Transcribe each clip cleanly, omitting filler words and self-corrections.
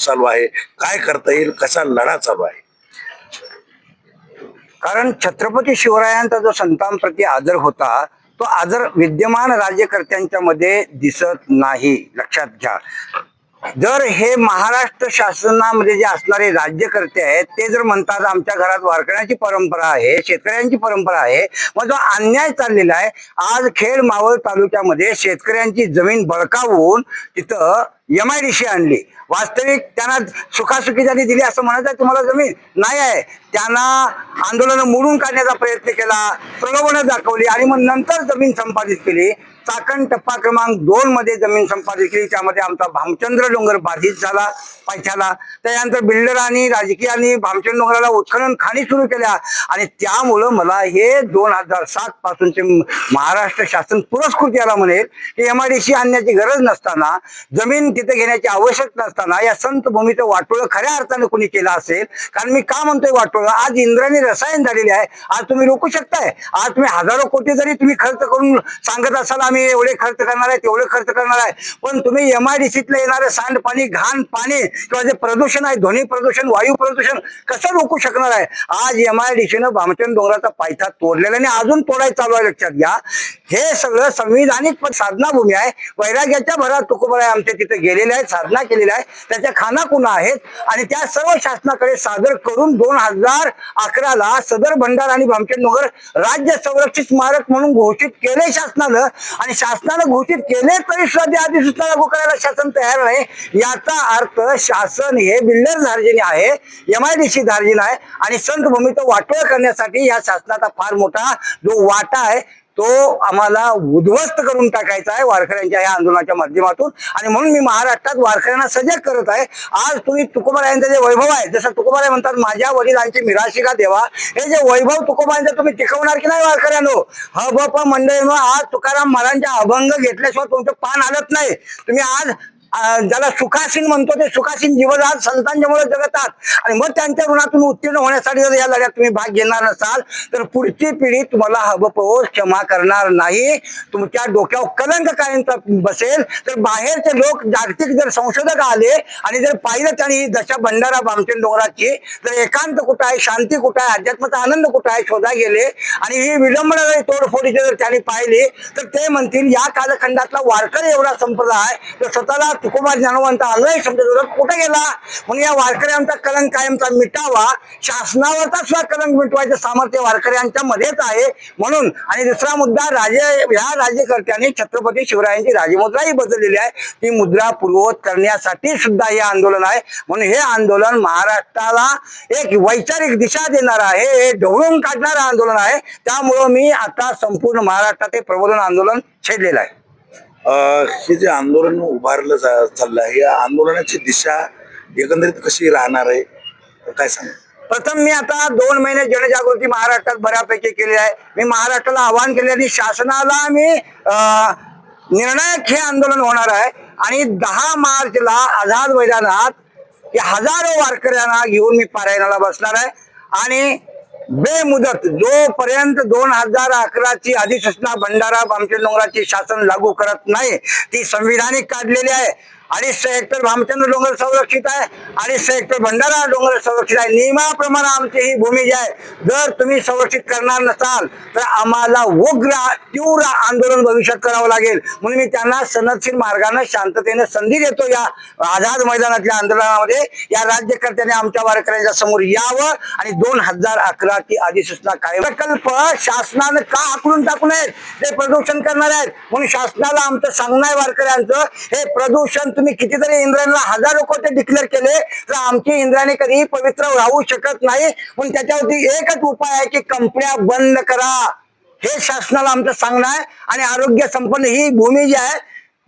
चालू आहे, काय करता येईल, कसा लढा चालू आहे? कारण छत्रपती शिवरायांचा जो संतांप्रती आदर होता तो आदर विद्यमान राज्यकर्त्यांच्या मध्ये दिसत नाही. लक्षात घ्या, जर हे महाराष्ट्र शासनामध्ये जे असणारे राज्यकर्ते आहेत ते जर म्हणतात आमच्या घरात वारकऱ्यांची परंपरा आहे, शेतकऱ्यांची परंपरा आहे, मग जो अन्याय चाललेला आहे, आज खेड मावळ तालुक्यामध्ये शेतकऱ्यांची जमीन बळकावून तिथं MIDC आणली. वास्तविक त्यांना सुखासुखी त्यांनी दिली असं म्हणायचं तुम्हाला जमीन नाही आहे. त्यांना आंदोलन मोडून काढण्याचा प्रयत्न केला, प्रलोभनं दाखवली आणि मग नंतर जमीन संपादित केली. चाकण टप्पा क्रमांक 2 मध्ये जमीन संपादित केली. त्यामध्ये आमचा भामचंद्र डोंगर बाधित झाला पैशाला. त्यानंतर बिल्डरांनी राजकीयांनी भामचंद्र डोंगराला उत्खनन खाणी सुरू केल्या आणि त्यामुळं मला हे 2007 पासूनचे महाराष्ट्र शासन पुरस्कृत याला म्हणेल की MIDC आणण्याची गरज नसताना, जमीन तिथे घेण्याची आवश्यकता नसताना या संत भूमीचं वाटोळं खऱ्या अर्थाने कोणी केलं असेल. कारण मी का म्हणतोय वाटोळं, आज इंद्रायणी रसायन झालेली आहे. आज तुम्ही रोखू शकताय. आज तुम्ही हजारो कोटी जरी तुम्ही खर्च करून सांगत असाल आम्ही एवढे खर्च करणार आहे तेवढे खर्च करणार आहे, पण तुम्ही MIDCतलं येणारं सांडपाणी, घाण पाणी किंवा जे प्रदूषण आहे, ध्वनी प्रदूषण, वायू प्रदूषण कसं रोखू शकणार आहे? आज MIDCनं भामचंद्र डोंगराचा पायथा तोडलेला आणि अजून तोडायचं चालू आहे. लक्षात घ्या, हे सगळं संविधानिक साधना भूमी आहे. वैराग्याच्या भरात तुकोबराय आमच्या तिथे गेलेले आहेत, साधना केलेल्या आहे, त्याच्या खाना कुणा आहेत आणि त्या सर्व शासनाकडे सादर करून 2011ला सदर भंडार आणि भामचंद्र डोंगर राज्य संरक्षित स्मारक म्हणून घोषित केले शासनानं. आणि शासनानं घोषित केले तरी सुद्धा अधिसूचना लागू करायला शासन तयार नाही. याचा अर्थ शासन हे बिल्डर धार्जिन आहे, MIDC धार्जिन आहे आणि संत भूमीचं वाटोळ करण्यासाठी या शासनाचा फार मोठा जो वाटा आहे तो आम्हाला उद्ध्वस्त करून टाकायचा आहे वारकऱ्यांच्या या आंदोलनाच्या माध्यमातून. आणि म्हणून मी महाराष्ट्रात वारकऱ्यांना सजग करत आहे. आज तुम्ही तुकोबारायांचं जे वैभव आहे, जसं तुकोबाराय म्हणतात माझ्या वडिलांची मिराशिका देवा, हे जे वैभव तुकोबारायांचं तुम्ही टिकवणार की नाही वारकऱ्यांनो? हबप मंडळींनो, आज तुकाराम महाराजांच्या अभंग घेतल्याशिवाय तुमचं पान हलत नाही. तुम्ही आज ज्याला सुखासीन म्हणतो ते सुखासीन जीवन आज संतांच्यामुळे जगतात आणि मग त्यांच्या ऋणातून उत्तीर्ण होण्यासाठी जर या लढ्यात तुम्ही भाग घेणार नसाल तर पुढची पिढी तुम्हाला हबपवर क्षमा करणार नाही. तुमच्या डोक्यावर कलंक कायमचा बसेल. तर बाहेरचे लोक जागतिक जर संशोधक आले आणि जर पाहिलं त्यांनी दशा भंडारा भामचंद्र डोंगराची जर एकांत कुठं आहे, शांती कुठं आहे, अध्यात्माचा आनंद कुठं आहे शोधा गेले आणि ही विडंबना जर तोडफोडीची जर त्यांनी पाहिली तर ते म्हणतील या कालखंडातला वारकरी एवढा संप्रदाय तो स्वतःला तुकोबा ज्ञानवंत आलोय शब्द कुठे गेला. म्हणून या वारकऱ्यांचा कलंक कायमचा मिटावा, शासनावरचा सुद्धा कलंक मिटवायचं सामर्थ्य वारकऱ्यांच्या मध्येच आहे. म्हणून आणि दुसरा मुद्दा, या राज्यकर्त्यांनी छत्रपती शिवरायांची राजमुद्राही बदललेली आहे. ती मुद्रा पूर्ववत करण्यासाठी सुद्धा हे आंदोलन आहे. म्हणून हे आंदोलन महाराष्ट्राला एक वैचारिक दिशा देणार आहे, हे ढवळून काढणारं आंदोलन आहे. त्यामुळं मी आता संपूर्ण महाराष्ट्रात हे प्रबोधन आंदोलन छेडलेलं आहे. हे जे आंदोलन उभारलं चाललं आहे, या आंदोलनाची दिशा एकंदरीत कशी राहणार आहे, काय सांगा? प्रथम मी आता 2 महिने जनजागृती महाराष्ट्रात बऱ्यापैकी केली आहे. मी महाराष्ट्राला आवाहन केले आणि शासनाला मी निर्णायक हे आंदोलन होणार आहे आणि 10 मार्चला आझाद मैदानात हजारो वारकऱ्यांना घेऊन मी पारायणाला बसणार आहे. आणि बेमुदत जोपर्यंत 2011ची अधिसूचना भंडारा भामचंद्र डोंगराची शासन लागू करत नाही, ती संविधानिक काढलेली आहे. 250 हेक्टर भामचंद्र डोंगर संरक्षित आहे, 250 हेक्टर भंडारा डोंगर संरक्षित आहे. नियमाप्रमाणे आमची ही भूमी जी आहे जर तुम्ही संरक्षित करणार नसाल तर आम्हाला उग्र तीव्र आंदोलन भविष्यात करावं लागेल. म्हणून मी त्यांना सनदशीर मार्गाने शांततेने संधी देतो. या आझाद मैदानातल्या आंदोलनामध्ये या राज्यकर्त्यांनी आमच्या वारकऱ्यांच्या समोर यावं आणि 2011ची अधिसूचना कायम. प्रकल्प शासनानं का हाकलून टाकू नयेत, ते प्रदूषण करणार आहेत. म्हणून शासनाला आमचं सांगणं आहे वारकऱ्यांचं, हे प्रदूषण तुम्ही कितीतरी इंद्रायणीला हजारो कोटी डिक्लेअर केले तर आमची इंद्रायणी कधी पवित्र राहू शकत नाही. म्हणून त्याच्यावरती एकच उपाय आहे की कंपन्या बंद करा, हे शासनाला आमचं सांगणं आहे. आणि आरोग्य संपन्न ही भूमी जी आहे,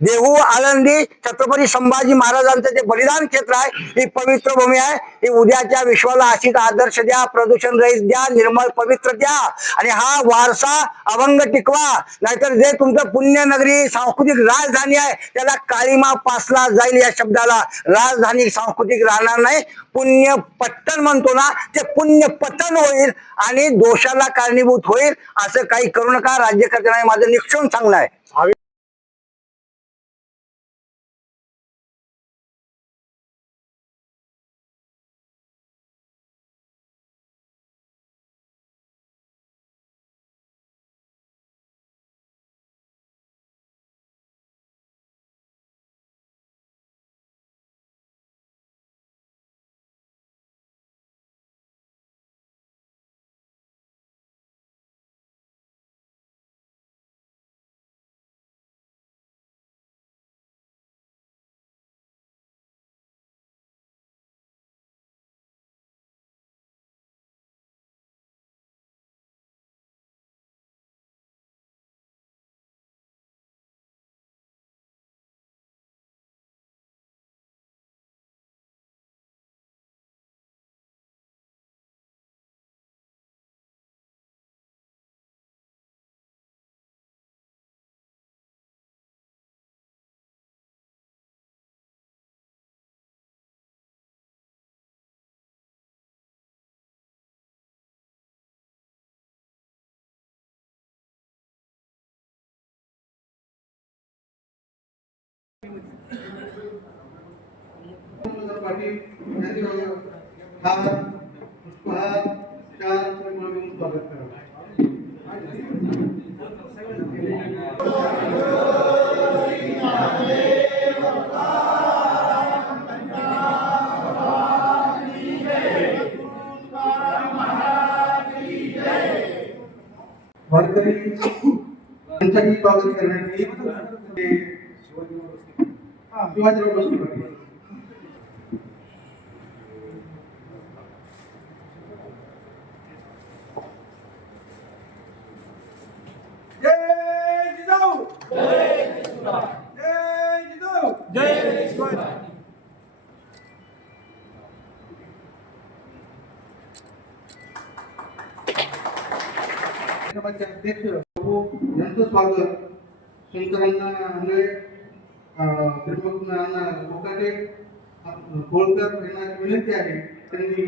देहू, आळंदी, छत्रपती संभाजी महाराजांचं जे बलिदान क्षेत्र आहे, ही पवित्र भूमी आहे. ही उद्याच्या विश्वाला अशीच आदर्श द्या, प्रदूषण रहित द्या, निर्मळ पवित्र द्या आणि हा वारसा अभंग टिकवा. नाहीतर जे तुमचं पुण्यनगरी सांस्कृतिक राजधानी आहे त्याला काळीमा पासला जाईल. या शब्दाला राजधानी सांस्कृतिक राहणार नाही. पुण्य पट्टन म्हणतो ना, ते पुण्य पतन होईल आणि दोषाला कारणीभूत होईल. असं काही करू नका. राज्यकर्त्यांना माझं निक्षून सांगणं आहे. पाटील यांनी हार पुष्पहार चार म्हणून स्वागत करावं. वारकरी यांच्याही स्वागत करण्यात येईल. शिवाजीराव बसू पाटील. जय जिजाऊ. जय जिजाऊ. जय शिवाजी. अध्यक्ष यांचं स्वागत शंकरांना आंधळे त्रिमूर्तींना कोकाटे होळकर यांना विनंती आहे त्यांनी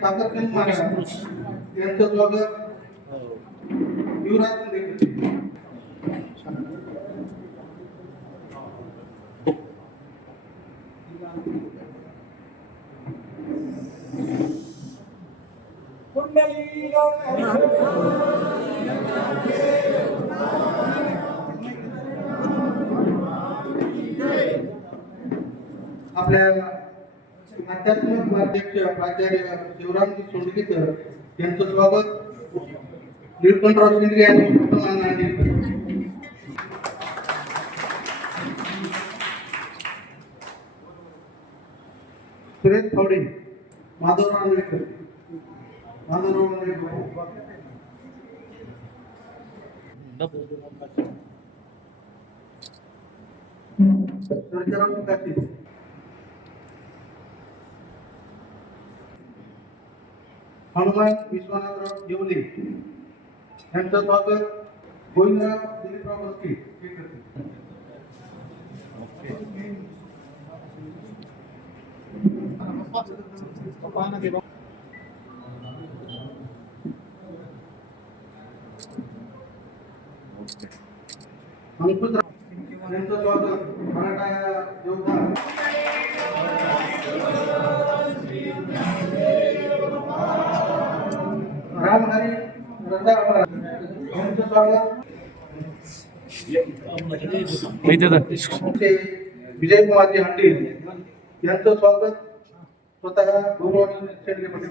सातत्याने महाराज यांचं स्वागत युवराज देखील. आपल्या आध्यात्मिक अध्यक्ष प्राचार्य शिवरामजी सोंडकेकर यांचं स्वागत निळकंठराव शिंदे यांनी सुरेश फावडे माधवराव आंबेडकर हनुमान विश्वनाथराव येवले यांचं स्वागत गोविंदराव दिलीपराव बस्के हे करतील. अंकुशराव यांचं स्वागत मराठा योद्धा रामहरी रंधाराम यांचं स्वागत विजय कुमारजी हांडे यांचं स्वागत स्वतः गौरव शेंडगे पाटील.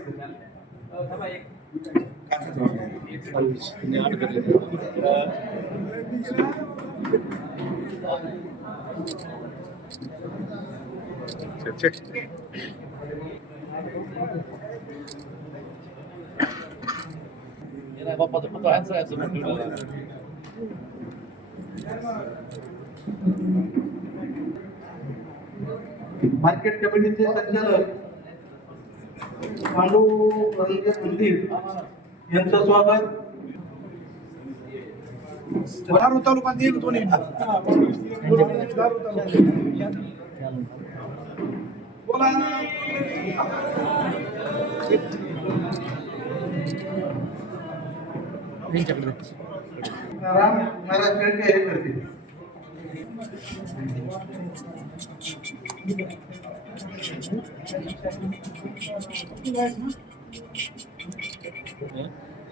मार्केट कमिटीचे संचालक पांडुरंग मंदिर यांचं स्वागत राम महाराज शेळके हे करतील.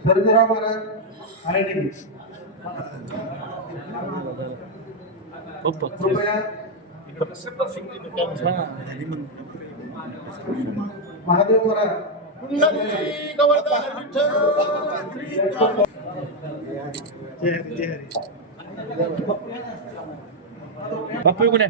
सर्जेराव महाराज आयडी कृपया महादेव महाराज बापू कोण आहे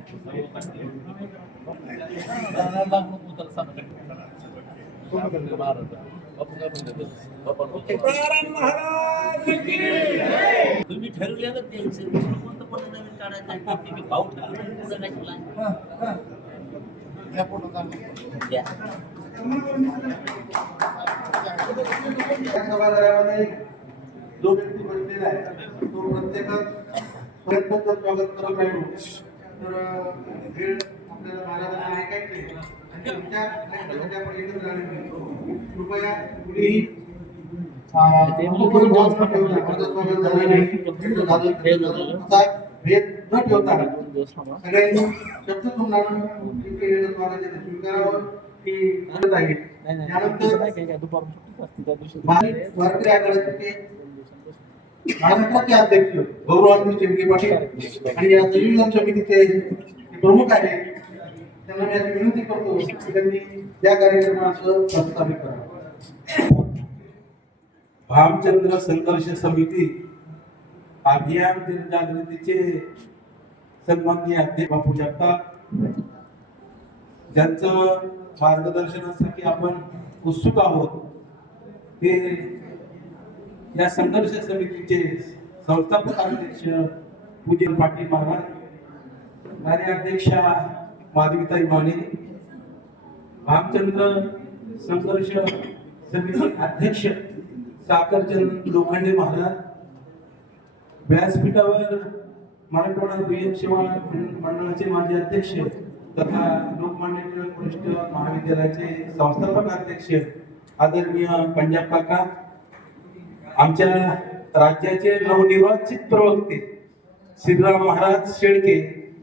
तुम्ही ठरवल्या ना ते कोणतं पण नवीन काढायचं पाऊल सभागृहामध्ये जो व्यक्ती बसलेला आहे तो प्रत्येकाचं स्वागत करत राहिलो तर वेळ आपल्याला महाराजांना ऐकायचे आणि विचार आपण एकत्र राहणे कृपया कुणीही भेद न ठेवता सगळ्यांनी शब्द तुम्हाला स्वीकारावं की घडत आहे. त्यानंतर वारकरी आघाडीचे महाराष्ट्राचे अध्यक्ष गौरवान्वित शेळके पाटील आणि या संयोजन समितीचे प्रमुख आहेत, त्यांना मी अशी विनंती करतो की त्यांनी या कार्यक्रमाचं प्रस्तावित करावं. भामचंद्र संघर्ष समिती अभियान जनजागृतीचे सन्माननीय अध्यक्ष बापू जगताप, ज्यांचं मार्गदर्शनासाठी आपण उत्सुक आहोत, ते या संघर्ष समितीचे संस्थापक अध्यक्ष पूज्य पाटील महाराज, कार्याध्यक्षा माधवीताई माने, भामचंद्र संघर्ष समिती अध्यक्ष साखरचंद लोखंडे महाराज, व्यासपीठावर मराठवाडा दुय्यम सेवा मंडळाचे माजी अध्यक्ष तथा लोकमान्य टिळक वरिष्ठ महाविद्यालयाचे संस्थापक अध्यक्ष आदरणीय पंजाब काका, आमच्या राज्याचे नवनिर्वाचित प्रवक्ते श्रीराम महाराज शेळके,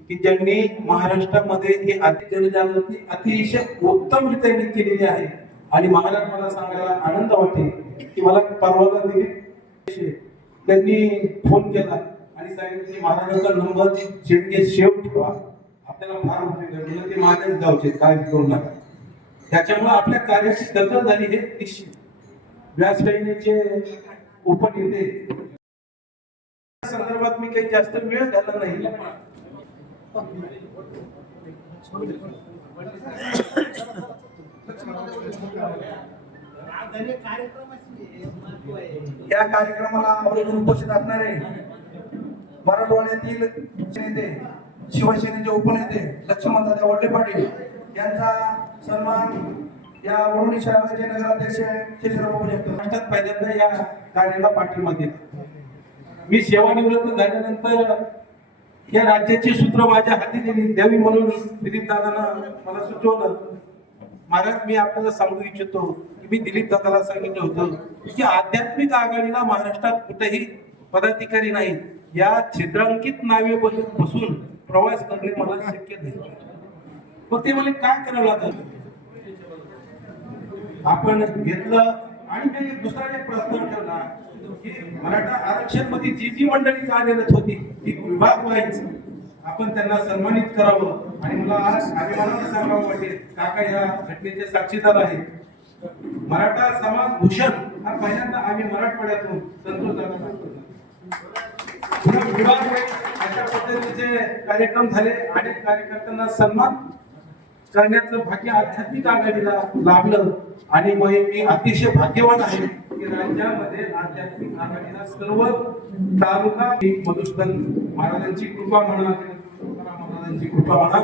की ज्यांनी महाराष्ट्रामध्ये ही जनजागृती अतिशय उत्तमरित्याने केलेली आहे. आणि महाराज, मला सांगायला आनंद वाटेल की मला परवाला दिली त्यांनी फोन केला आणि सांगितले महाराजांचा नंबर शेळके सेव्ह ठेवा, आपल्याला फार उपयोग आहे, म्हणजे ते माझ्याच गावचे, काय करू नका. त्याच्यामुळे आपल्या कार्याची दखल झाली हे निश्चित. व्यासपीठाचे उपनेते संदर्भात मी काही जास्त वेळ घालत नाही. या कार्यक्रमाला आवर्जून उपस्थित असणारे मराठवाड्यातील नेते, शिवसेनेचे उपनेते लक्ष्मण दादा वडले पाटील यांचा सन्मान या वरुणी शहराचे नगराध्यक्ष शेषराव जगताप पहिल्यांदा या कार्याला पाठिंबा देत. मी सेवानिवृत्त झाल्यानंतर या राज्याची सूत्र माझ्या हाती दिली द्यावी म्हणून दिलीप दादांना मला सुचवलं. महाराज, मी आपल्याला सांगू इच्छितो की मी दिलीप दादाला सांगितलं होतं की आध्यात्मिक आघाडीला महाराष्ट्रात कुठेही पदाधिकारी नाही, या छिद्रांकित नावे बसून प्रवास करणे मला शक्य नाही. मग ते मला काय करावं लागलं, आपण घेतलं आणि मी दुसरा एक प्रस्ताव ठेवला की मराठा आरक्षण मध्ये जी जी मंडळी कार्यरत होती ती विभाग वाईज आपण त्यांना सन्मानित करावं. आणि मला आज अभिमानाने सांगावं वाटेल, काका या घटनेचे साक्षीदार आहेत. मराठा समाज भूषण हा पहिल्यांदा आम्ही मराठवाड्यातून संतोष दादा विभाग वाईज अशा पद्धतीचे कार्यक्रम झाले. अनेक कार्यकर्त्यांना सन्मान करण्याचं भाग्य आध्यात्मिक आघाडीला लाभलं. आणि मी अतिशय भाग्यवान आहे की राज्यामध्ये आध्यात्मिक आघाडीला सर्व तालुका मधुसूदन महाराजांची कृपा म्हणा, महाराजांची कृपा म्हणा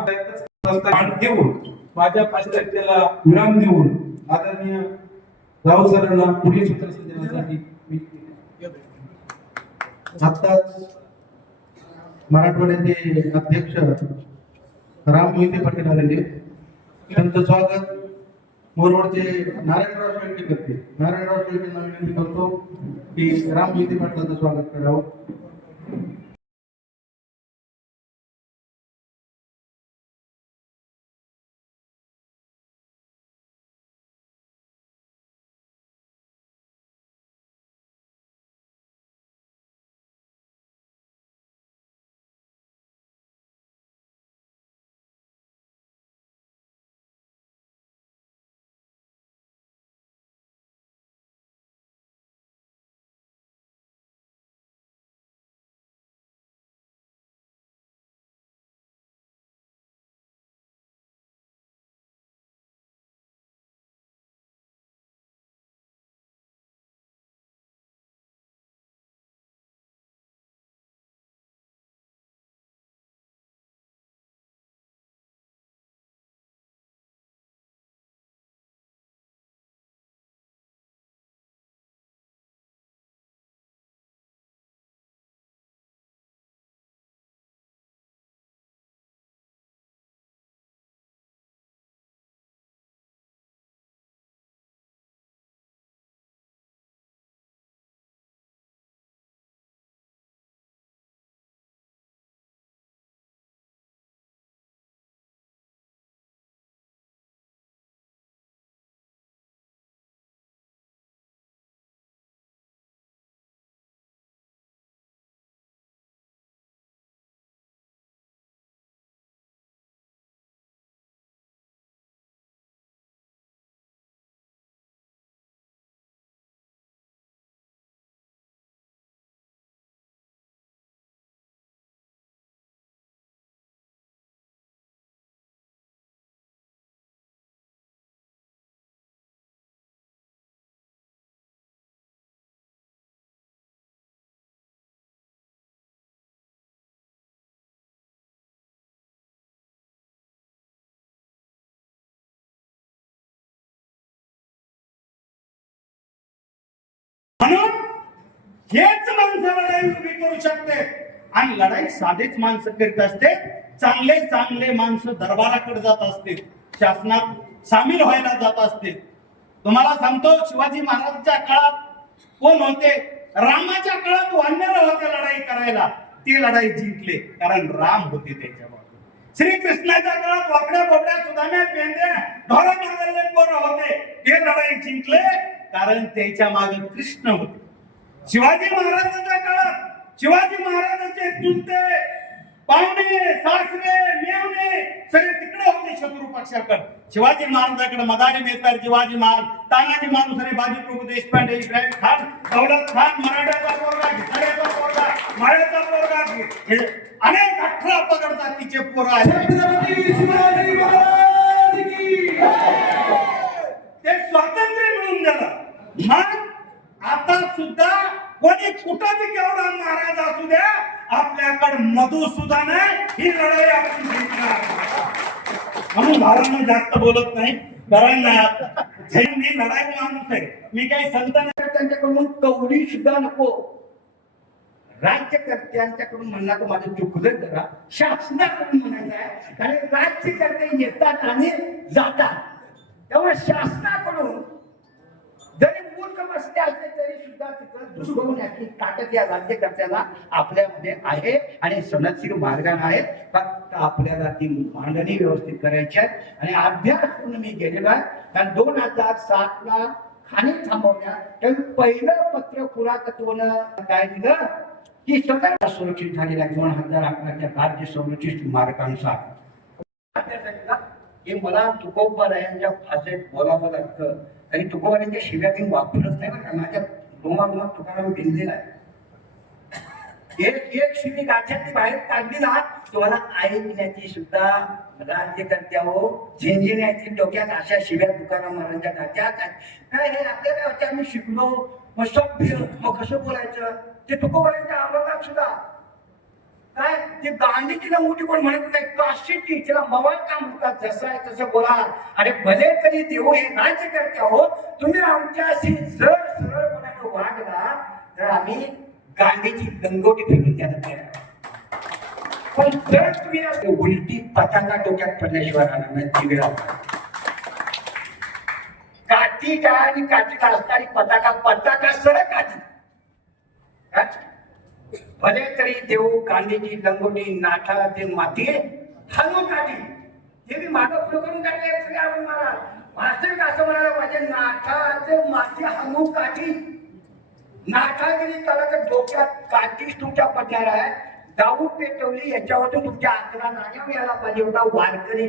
देऊन माझ्या पाश्चात्याला विराम देऊन आदरणीय राव सरांना पुढील सूत्र देण्यासाठी मी आत्ताच मराठवाड्याचे अध्यक्ष राम मोहिते पाटील आलेले, त्यांचं स्वागत मोरवडचे नारायणराव शेळके करते. नारायणराव शेळकेंना विनंती करतो की राम मोहिते पाटलाचं स्वागत करावं. म्हणून हेच माणसं लढाई उभी करू शकते आणि लढाई साधेच माणसं करीत असते. चांगले चांगले माणसं दरबाराकडे जात असते, शासनात सामील व्हायला जात असते. तुम्हाला सांगतो, शिवाजी महाराजांच्या काळात कोण होते? रामाच्या काळात वानर होते लढाई करायला, ते लढाई जिंकले कारण राम होते त्याच्या बाजूला. श्रीकृष्णाच्या काळात वाकड्या बोबड्या सुदाम्या पेंड्या ढोरा मारलेले पोरं होते, ते लढाई जिंकले कारण त्याच्या मागे कृष्ण होते. शिवाजी महाराजांच्या काळात शिवाजी महाराजांचे चुलते पाहुणे सासरे मेवणे सगळे तिकडे होते शत्रू पक्षाकडे. शिवाजी महाराजांकडे मदारी बेतार शिवाजी महाराज, तानाजी मालुसरे, बाजी प्रभू देशपांडे, इब्राहिम खान, दौलत खान, मराठ्याचा पोरगा, घिसाऱ्याचा पोरगा, माळ्याचा पोरगा, हे अनेक 18 पगड जातीचे पोरं आहेत. ते स्वातंत्र्य मिळून दिलं. मग आता सुद्धा कोणी कुठं बी केवढा महाराज असू द्या, आपल्याकडे मधुसूदन आहे, ही लढाई आपण जिंकणार. म्हणून भावांना जास्त बोलत नाही, कारण मी लढाई माणूस आहे, मी काही संत नाही. त्यांच्याकडून कवडी सुद्धा नको. राज्यकर्त्यांच्याकडून म्हणणार माझं चुकलं जरा, शासनाकडून म्हणायचं आहे. कारण राज्यकर्ते येतात आणि जातात, तेव्हा शासनाकडून जरी मूर्ख बसले असले तरी सुद्धा तिथं दुसरवण्याची ताकद या राज्यकर्त्यांना आपल्यामध्ये आहे आणि सनदशीर मार्गाने आहे. फक्त आपल्याला ती मांडणी व्यवस्थित करायची आहे आणि अभ्यास करून मी गेलेलो आहे. कारण 2007ला खाणी थांबवण्यात पहिलं पत्र पुरातत्वानं काय दिलं की सदर सुरक्षित झालेल्या 2011च्या राज्य संरक्षित स्मारकांनुसार हे मला तुकोबारायांच्या भाषेत बोलावं लागतं आणि तुकोबारायांच्या शिव्या घेऊन वापरत नाही बरं का. माझ्या डोमाडोमात तुकाराम भिंजलेला आहे. एक शिवी गाठ्यातली बाहेर काढली ना, तुम्हाला ऐकण्याची सुद्धा राज्यकर्त्या हो झिंझिण्याची डोक्यात अशा शिव्या तुकाराम महाराजांच्या गाठ्यात काय. हे आपल्याला आम्ही शिकलो, मग सभ्य, मग कसं बोलायचं ते तुकोबारायांच्या आवाजात सुद्धा काय. ते गांधीजीला मोठी कोण म्हणत नाही, काशीची तिला मवाळ का म्हणतात, जसं आहे तसं बोला. अरे भले तरी देऊ हे राज्यकर्ते हो, तुम्ही आमच्याशी जर सरळपणाने वागला तर आम्ही गांधीची गंगोटी फेकून द्यायला तयार. पण जर तुम्ही उलटी पताका डोक्यात पडल्याशिवाय राहणार नाही. ती वेळा काठीचा आणि काठीचा असणारी पताका सरळ काठी. भले तरी देऊ गांधीची लंगोटी नाठा ते माती हलवून काढली. ते मी मागं पुढे करून काढले सगळे आपण मला वास्तविक असं म्हणायला पाहिजे, नाठा ते माती हलवून काठी. नाठागिरी त्याला तर डोक्यात काठीच तुमच्या पडणार आहे. दाऊ पेटवली याच्यावरून तुमच्या अकरा नाण्या मिळायला पाहिजे होता. वारकरी